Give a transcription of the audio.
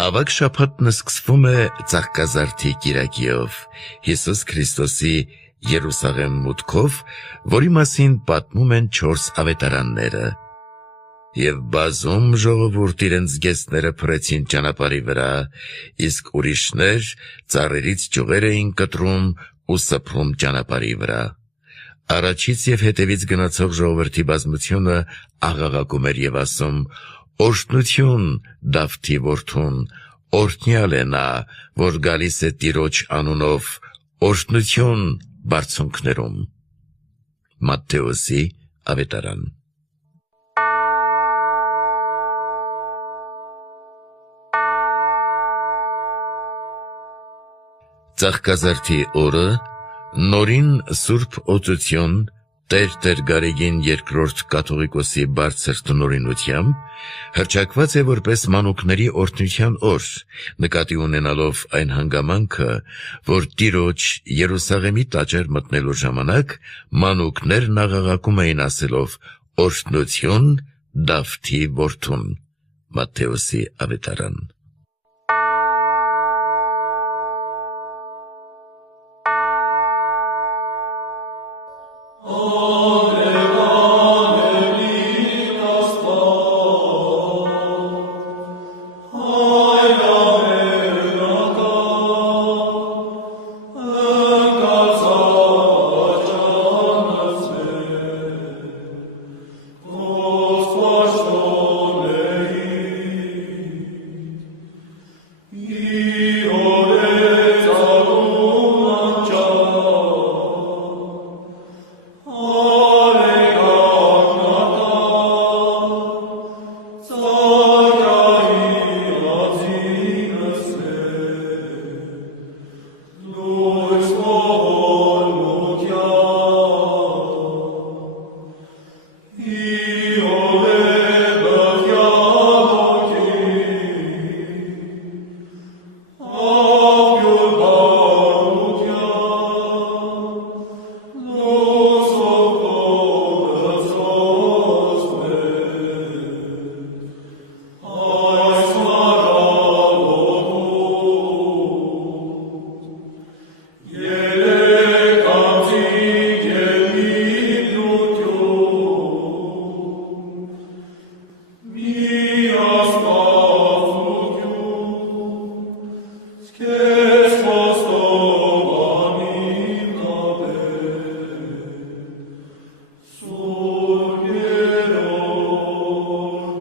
Ավագ շաբաթն սկսվում է Ծաղկազարդի կիրակիով, Հիսուս Քրիստոսի Երուսաղեմ մուտքով, որի մասին պատմում են 4 ավետարանները։ Եվ բազում ժողովուրդ իրենց գեստները փռեցին ճանապարհի վրա, իսկ ուրիշներ ծառերից ճյուղեր էին կտրում ու սփռում ճանապարհի վրա։ Առաջից եւ հետևից գնացող ժողովրդի բազմությունը աղաղակում էր եւ ասում. «Օրհնություն Դավթի որդուն, օրհնյալ է նա, որ գալիս է Տիրոջ անունով, օրհնություն բարձունքներում»։ Մատթեոսի ավետարան։ Ծաղկազարդի օրը, նորին Սուրբ Օծություն, Տեր Գարեգին II կաթողիկոսի բարձր տնօրինությամբ, հռչակված է որպես մանուկների օրհնության օր, նկատի ունենալով այն հանգամանքը, որ Տիրոջ Երուսաղեմի տաճար մտնելու ժամանակ մանուկներն աղաղակում էին ասելով. «Օրհնություն Դավթի որդուն»։ Մատթեոսի ավետարան։ Me